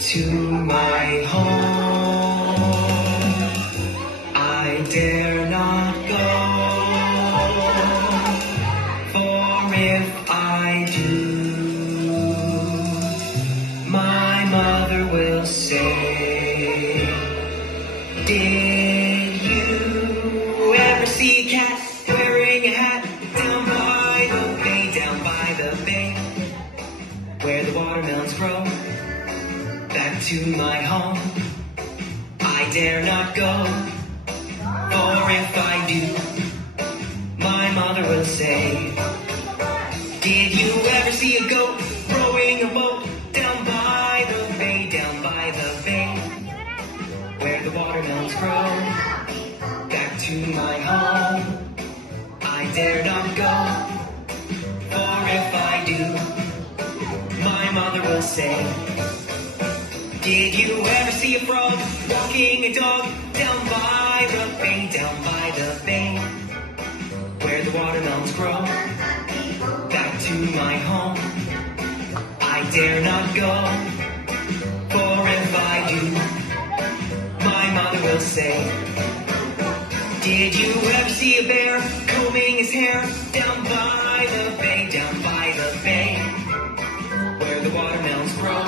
to my home. I dare not go, for if I do, my mother will say, did you ever see a cat wearing a hat down by the bay, where the watermelons grow? Back to my home, I dare not go, for if I do, my mother will say, did you ever see a goat rowing a boat down by the bay, where the watermelons grow? Back to my home, I dare not go, for if I do, my mother will say, did you ever see a frog walking a dog down by the bay, where the watermelons grow? Back to my home, I dare not go, for if I do, my mother will say, did you ever see a bear combing his hair down by the bay, where the watermelons grow?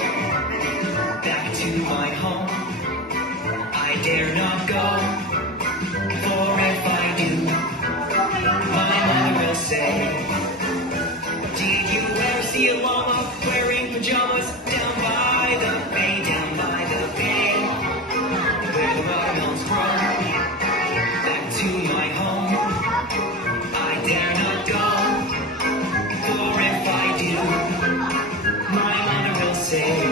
Back to my home, I dare not go, for if I do, my mother will say, did you ever see a llama wearing pajamas down by the bay, where the watermelons grow? Back to my home, I dare not go, for if I do, my mother will say,